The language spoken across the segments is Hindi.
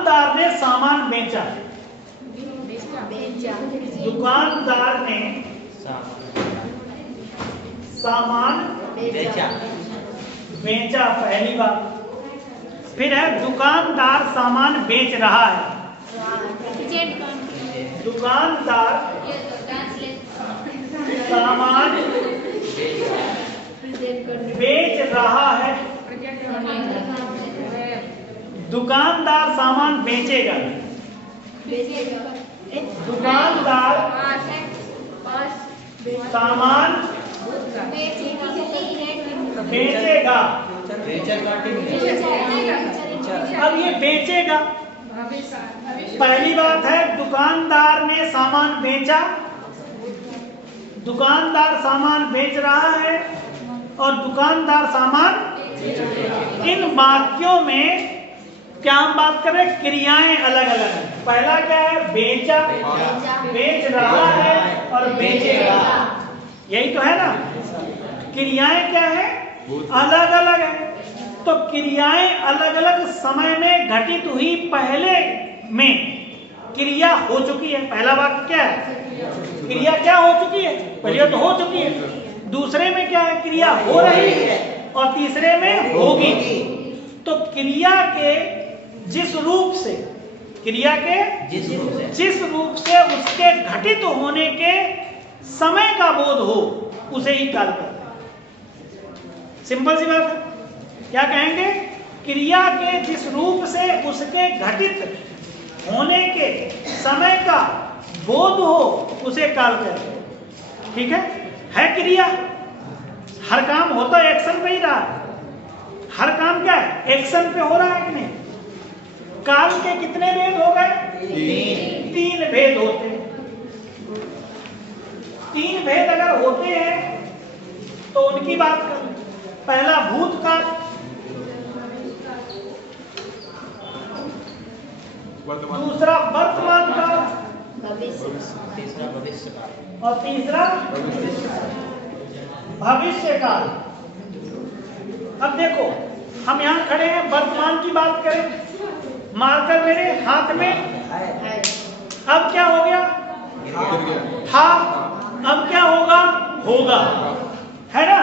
दुकानदार ने सामान बेचा। दुकानदार ने सामान बेचा, पहली बात। फिर है दुकानदार सामान बेच रहा है। दुकानदार सामान बेच रहा है। दुकानदार सामान बेचेगा। दुकानदार सामान बेचेगा। अब ये बेचेगा, पहली बात है दुकानदार ने सामान बेचा, दुकानदार सामान बेच रहा है और दुकानदार सामान। इन वाक्यों में क्या हम बात कर रहे हैं? क्रियाएं अलग अलग हैं। पहला क्या है? बेचा, बेच रहा है और बेचेगा, यही तो है ना। क्रियाएं क्या है? अलग अलग है। तो क्रियाएं अलग अलग समय में घटित हुई। पहले में क्रिया हो चुकी है, पहला वाक्य क्या है? क्रिया क्या हो चुकी है? पहले तो हो चुकी है। दूसरे में क्या है? क्रिया हो रही है और तीसरे में होगी। तो क्रिया के जिस रूप से उसके घटित होने के समय का बोध हो, उसे ही काल कहते हैं। सिंपल सी बात है। क्या कहेंगे? क्रिया के जिस रूप से उसके घटित होने के समय का बोध हो, उसे काल कहते हैं। ठीक है क्रिया, हर काम होता है एक्शन पे ही रहा है। हर काम क्या है? एक्शन पे हो रहा है कि नहीं? काल के कितने भेद हो गए? तीन भेद होते हैं। तीन भेद अगर होते हैं तो उनकी बात करें। पहला भूतकाल, दूसरा वर्तमान काल और तीसरा भविष्य काल। अब देखो, हम यहाँ खड़े हैं, वर्तमान की बात करें। मार्कर मेरे हाथ में, अब क्या हो गया? था। अब क्या होगा? होगा, है ना।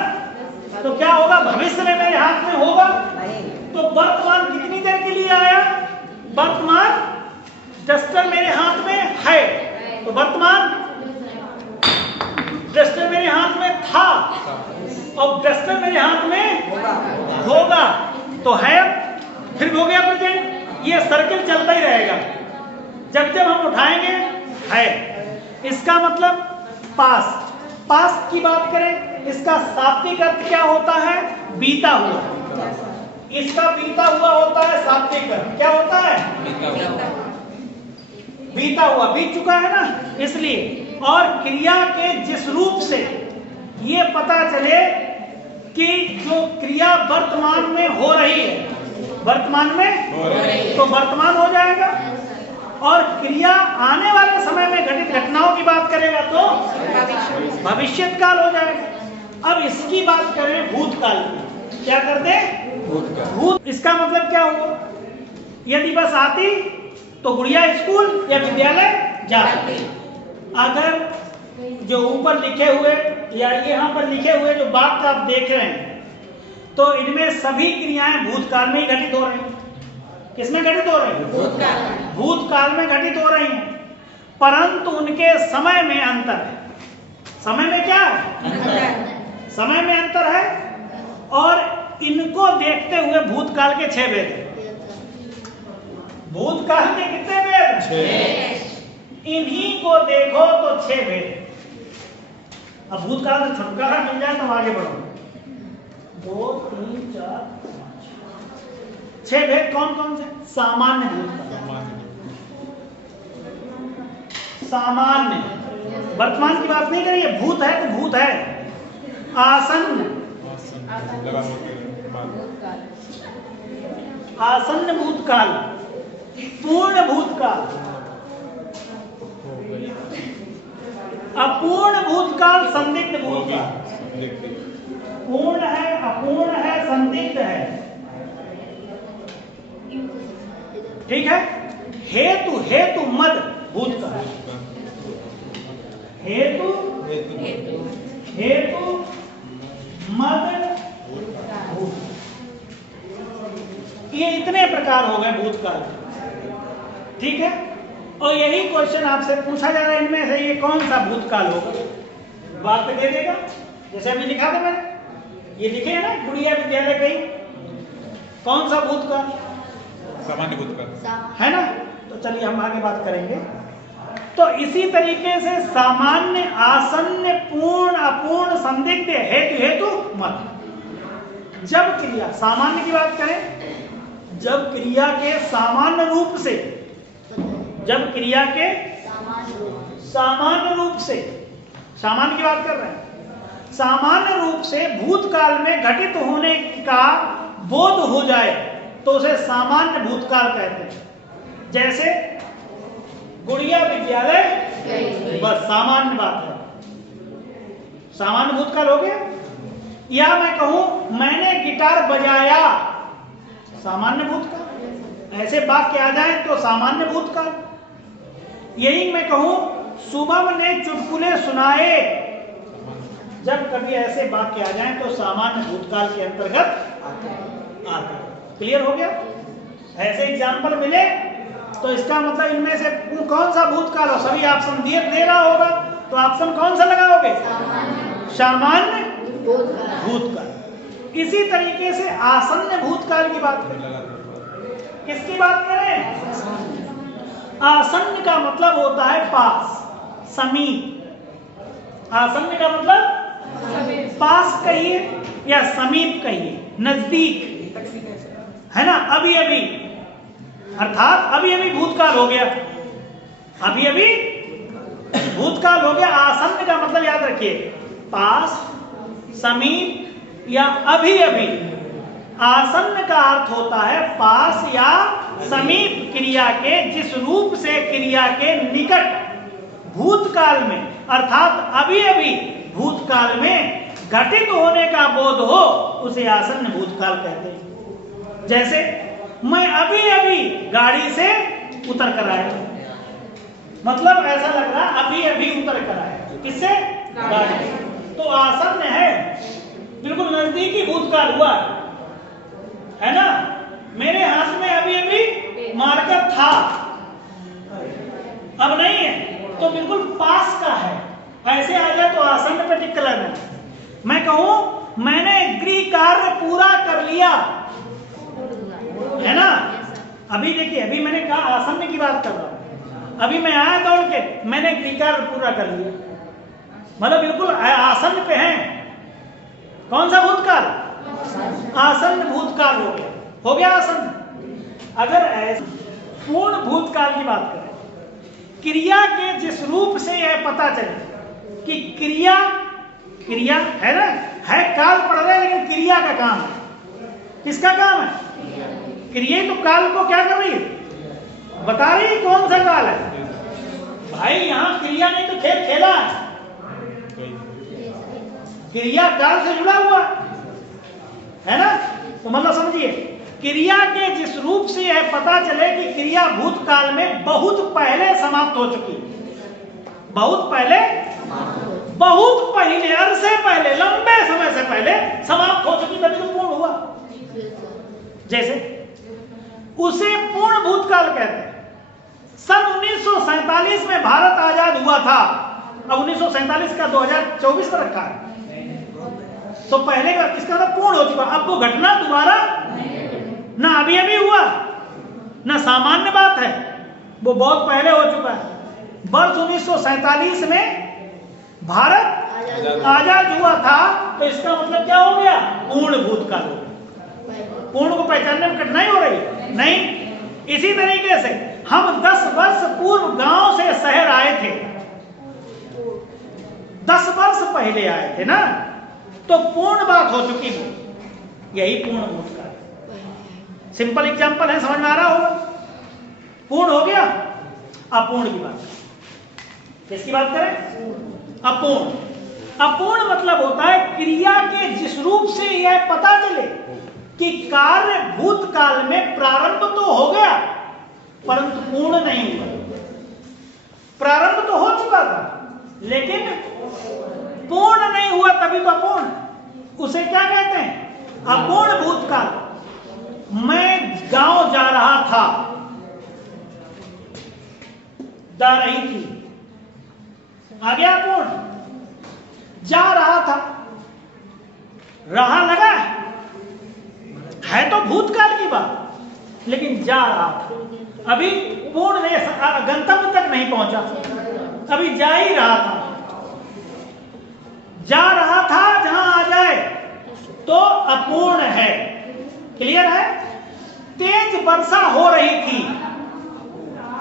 तो क्या होगा? भविष्य में मेरे हाथ में होगा। तो वर्तमान कितनी देर के लिए आया? वर्तमान डस्टर मेरे हाथ में है, तो वर्तमान डस्टर मेरे हाथ में था और डस्टर मेरे हाथ में होगा, तो है। फिर हो गया प्रेजेंट। ये सर्किल चलता ही रहेगा। जब जब हम उठाएंगे है। इसका मतलब पास्ट। पास्ट की बात करें, इसका शाब्दिक अर्थ क्या होता है? बीता हुआ। इसका बीता हुआ होता है शाब्दिक अर्थ। क्या होता है? बीता हुआ, बीत चुका है ना, इसलिए। और क्रिया के जिस रूप से ये पता चले कि जो क्रिया वर्तमान में हो रही है, वर्तमान में तो वर्तमान हो जाएगा। और क्रिया आने वाले समय में घटित घटनाओं की बात करेगा तो भविष्यत काल हो जाएगा। अब इसकी बात करें भूतकाल की। क्या करते? भूत। इसका मतलब क्या हुआ? यदि बस आती तो गुड़िया स्कूल या विद्यालय जाती। अगर जो ऊपर लिखे हुए या यहाँ पर लिखे हुए जो बात आप देख रहे हैं, तो इनमें सभी क्रियाएं भूतकाल में ही घटित हो रही हैं। किसमें घटित हो रही है? भूतकाल में घटित हो रही हैं, परंतु उनके समय में अंतर है। समय में क्या है? समय में अंतर है। और इनको देखते हुए भूतकाल के 6 भेद हैं। भूतकाल के कितने भेद? 6। इन्हीं को देखो तो 6 भेद। अब भूतकाल से छुटकारा मिल जाए तो आगे बढ़ो। 2 3 4 6 भेद कौन कौन से? सामान्य भूतकाल, सामान्य। वर्तमान की बात नहीं करिए, भूत है तो भूत है। आसन्न, आसन्न भूतकाल, पूर्ण भूतकाल, अपूर्ण भूतकाल, संदिग्ध भूतकाल। पूर्ण है, अपूर्ण है, संदिग्ध है। ठीक है। हेतु, हेतु मद भूतकाल, हेतु हेतु मद भूत, ये इतने प्रकार हो गए भूतकाल, ठीक है। और यही क्वेश्चन आपसे पूछा जा रहा है, इनमें से ये कौन सा भूतकाल होगा, वाक्य दे देगा। जैसे अभी लिखा था मैंने, ये लिखे है ना, गुड़िया विद्यालय गई, कौन सा भूतकाल, सामान्य भूतकाल है ना। तो चलिए हम आगे बात करेंगे। तो इसी तरीके से सामान्य, आसन्न, पूर्ण, अपूर्ण, संदिग्ध, हेतु, हेतु मत। जब क्रिया, सामान्य की बात करें, जब क्रिया के सामान्य रूप से, जब क्रिया के सामान्य रूप से, सामान्य की बात कर रहे हैं, सामान्य रूप से भूतकाल में घटित होने का बोध हो जाए तो उसे सामान्य भूतकाल कहते हैं। जैसे गुड़िया विद्यालय, बस सामान्य बात है, सामान्य भूतकाल हो गया। या मैं कहूं मैंने गिटार बजाया, सामान्य भूतकाल। ऐसे वाक्य आ जाए तो सामान्य भूतकाल। यही मैं कहूं शुभम ने चुटकुले सुनाए, जब कभी ऐसे वाक्य आ जाए तो सामान्य भूतकाल के अंतर्गत आते। क्लियर हो गया। ऐसे एग्जाम्पल मिले तो इसका मतलब इनमें से कौन सा भूतकाल हो, सभी ऑप्शन दे रहा होगा, तो ऑप्शन कौन सा लगाओगे, सामान्य भूतकाल। इसी तरीके से आसन्न भूतकाल की बात करें, किसकी बात करें, आसन्न का मतलब होता है पास, समीप। आसन्न का मतलब पास कहिए या समीप कहिए, नजदीक, है ना। अभी अभी, अर्थात अभी अभी भूतकाल हो गया, अभी अभी भूतकाल हो गया। आसन्न का मतलब याद रखिए, पास, समीप या अभी अभी। आसन्न का अर्थ होता है पास या समीप क्रिया के जिस रूप से क्रिया के निकट भूतकाल में, अर्थात अभी अभी भूतकाल में घटित होने का बोध हो, उसे आसन्न भूतकाल कहते हैं। जैसे मैं अभी अभी गाड़ी से उतर कर आया, मतलब ऐसा लग रहा अभी अभी उतर कर आया, किससे, गाड़ी से। तो आसन्न है, बिल्कुल नजदीकी भूतकाल हुआ, है ना। मेरे हाथ में अभी अभी मार्कर था, अब नहीं है, तो बिल्कुल पास का है। ऐसे आ जाए तो आसन्न पे टिक करना। मैं कहूं मैंने गृह कार्य पूरा कर लिया, है ना। अभी देखिए, अभी मैंने कहा आसन्न की बात कर रहा हूं, अभी मैं आया दौड़ के, मैंने गृह कार्य पूरा कर लिया, मतलब बिल्कुल आसन्न पे हैं। कौन सा भूतकाल, आसन्न भूतकाल हो गया, हो गया आसन्न। अगर ऐसे पूर्ण भूतकाल की बात करें, क्रिया के जिस रूप से यह पता चले कि क्रिया, क्रिया है ना, है काल पढ़ रहे लेकिन क्रिया का काम है, किसका काम है, क्रिया। तो काल को क्या कर रही है, बता रही है कौन सा काल है। भाई यहां क्रिया नहीं तो खेल खेला है, क्रिया काल से जुड़ा हुआ है ना। तो मतलब समझिए, क्रिया के जिस रूप से यह पता चले कि क्रिया भूतकाल में बहुत पहले समाप्त हो चुकी, बहुत पहले, बहुत पहले, अरसे पहले, लंबे समय से पहले समाप्त हो चुकी, तभी तो पूर्ण हुआ। जैसे उसे पूर्ण भूतकाल कहते हैं। सन 1947 में भारत आजाद हुआ था, अब 1947 का 2024 में रखा है, तो पहले का किसका था, पूर्ण हो चुका। अब वो घटना दोबारा ना अभी अभी हुआ, ना सामान्य बात है, वो बहुत पहले हो चुका है। वर्ष 1947 में भारत आजाद हुआ था, तो इसका मतलब क्या हो गया, पूर्ण भूतकाल हो गया। पूर्ण को पहचानने में कठिनाई हो रही नहीं। इसी तरीके से हम 10 वर्ष पूर्व गांव से शहर आए थे, 10 वर्ष पहले आए थे ना, तो पूर्ण बात हो चुकी है, यही पूर्ण भूतकाल। सिंपल एग्जांपल है, समझ में आ रहा होगा। पूर्ण हो गया। अपूर्ण की बात, किसकी बात करें, अपूर्ण। अपूर्ण मतलब होता है क्रिया के जिस रूप से यह पता चले कि कार्य भूतकाल में प्रारंभ तो हो गया परंतु पूर्ण नहीं हुआ। प्रारंभ तो हो चुका था लेकिन पूर्ण नहीं हुआ, तभी तो अपूर्ण। उसे क्या कहते हैं? अपूर्ण भूतकाल। मैं गांव जा रहा था, जा रही थी, आ गया अपूर्ण। जा रहा था, रहा लगा है तो भूतकाल की बात, लेकिन जा रहा था, अभी पूर्ण नहीं, गंतव्य तक नहीं पहुंचा, अभी जा ही रहा था। जा रहा था जहां आ जाए तो अपूर्ण है। क्लियर है? तेज वर्षा हो रही थी,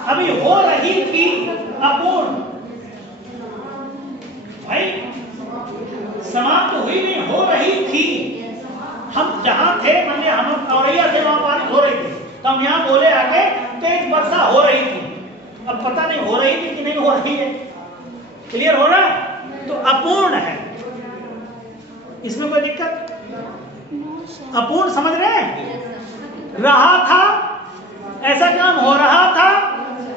अभी हो रही थी अपूर्ण। भाई समाप्त हुई नहीं, हो रही थी। हम जहां थे, मान लिया हम औरैया थे, वहां बारिश हो रही थी, तो हम यहां बोले आके तेज वर्षा हो रही थी। अब पता नहीं हो रही थी कि नहीं हो रही है। क्लियर हो रहा है? तो अपूर्ण है, इसमें कोई दिक्कत? अपूर्ण समझ रहे हैं? रहा था, ऐसा काम हो रहा था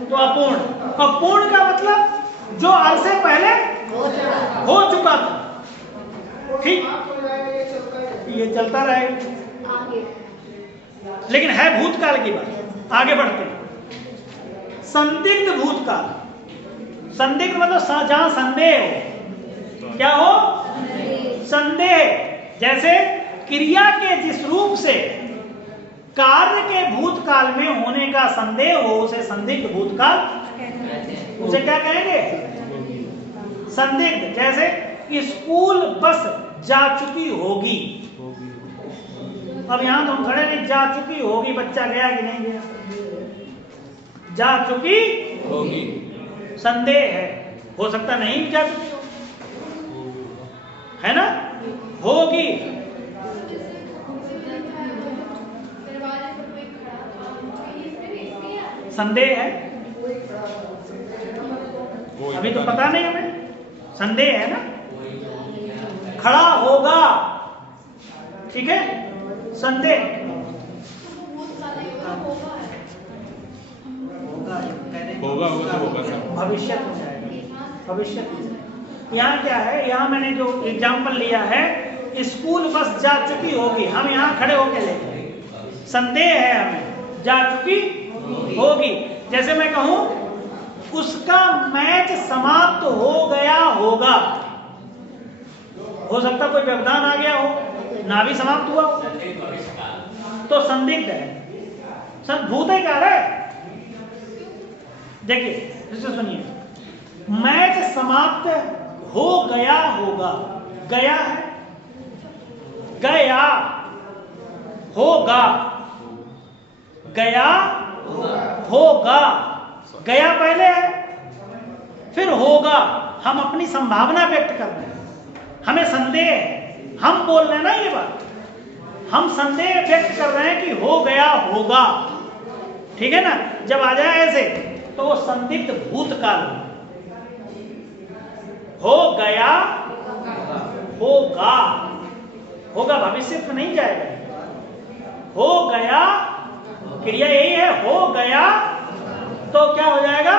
तो अपूर्ण। अपूर्ण का मतलब जो आज से पहले हो चुका था। ठीक, ये चलता रहेगा, लेकिन है भूतकाल की बात। आगे बढ़ते हैं। संदिग्ध भूतकाल। संदिग्ध मतलब जहां संदेह हो। क्या हो? संदेह। जैसे क्रिया के जिस रूप से कार्य के भूतकाल में होने का संदेह हो, उसे संदिग्ध भूतकाल, उसे क्या कहेंगे? संदिग्ध। जैसे स्कूल बस जा चुकी होगी। अब यहां तो हम खड़े नहीं, जा चुकी होगी, बच्चा गया कि नहीं गया? जा चुकी होगी, संदेह है, हो सकता नहीं जा चुकी हो, है ना? होगी। संदेह है, अभी तो पता नहीं हमें, संदेह है ना? खड़ा होगा, ठीक है, संदेह। होगा भविष्य हो जाएगा, भविष्य। यहाँ क्या है? यहाँ मैंने जो एग्जाम्पल लिया है, स्कूल बस जा चुकी होगी, हम यहाँ खड़े होके लेंगे। संदेह है हमें, जा चुकी होगी। जैसे मैं कहूं उसका मैच समाप्त हो गया होगा, हो सकता कोई व्यवधान आ गया हो, ना भी समाप्त हुआ हो, तो संदिग्ध है। भूत है क्या है? देखिए, इसे सुनिए, मैच समाप्त हो गया होगा, गया है, गया होगा, गया होगा, गया पहले है, फिर होगा। हम अपनी संभावना व्यक्त कर रहे हैं, हमें संदेह है, हम बोल रहे हैं ना ये बात, हम संदेह व्यक्त कर रहे हैं कि हो गया होगा। ठीक है ना? जब आ जाए ऐसे तो वो संदिग्ध भूतकाल। हो गया होगा, होगा भविष्य में नहीं जाएगा। हो गया, क्रिया यही है, हो गया, तो क्या हो जाएगा?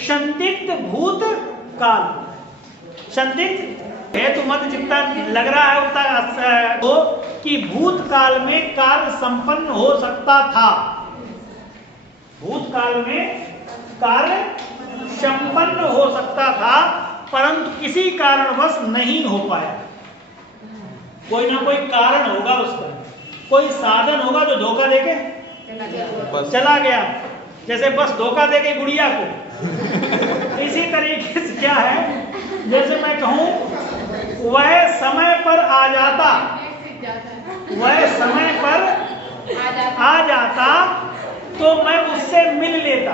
संदिग्ध भूतकाल। संदिग्ध हेतु मत जितना लग रहा है उतना हो कि भूतकाल में कार्य संपन्न हो सकता था, भूतकाल में कार्य संपन्न हो सकता था, परंतु किसी कारणवश नहीं हो पाया। कोई ना कोई कारण होगा उसका, कोई साधन होगा जो धोखा देके चला गया। जैसे बस धोखा देके गुड़िया को। इसी तरीके से क्या है, जैसे मैं कहूं वह समय पर आ जाता, वह समय पर आ जाता तो मैं उससे मिल लेता।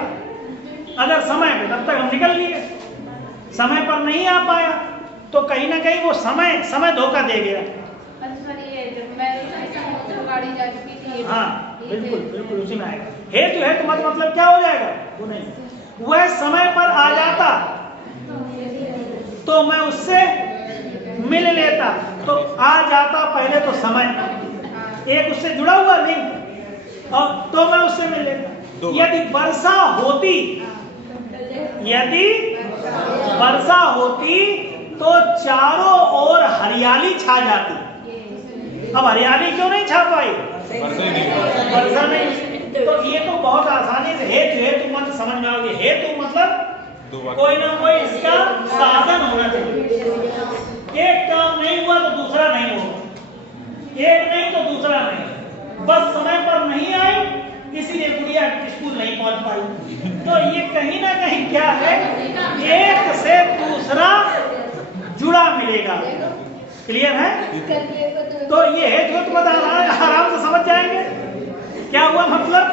अगर समय पे, तब तक हम निकल लिए, समय पर नहीं आ पाया तो कहीं ना कहीं वो समय धोखा दे गया। हाँ बिल्कुल बिल्कुल उसी में आएगा। हेतु है तो मतलब क्या हो जाएगा? वो नहीं, वह समय पर आ जाता तो मैं उससे मिल लेता। तो आ जाता पहले तो समय, एक उससे जुड़ा हुआ लिंक, और तो मैं उससे मिल लेता। यदि वर्षा होती तो चारों ओर हरियाली छा जाती। अब हरियाली क्यों नहीं छा पाई? वर्षा नहीं। तो ये तो बहुत आसानी से हेतु मत समझ में आओगे। हेतु मतलब कोई ना कोई इसका साधन होना चाहिए। एक काम नहीं हुआ तो दूसरा नहीं हुआ, एक नहीं तो दूसरा नहीं, बस समय पर नहीं आई इसीलिए गुड़िया स्कूल नहीं पहुंच पाई। तो ये कहीं ना कहीं क्या है, एक से दूसरा जुड़ा मिलेगा। क्लियर है? तो ये हेतु आराम से समझ जाएंगे क्या हुआ मतलब।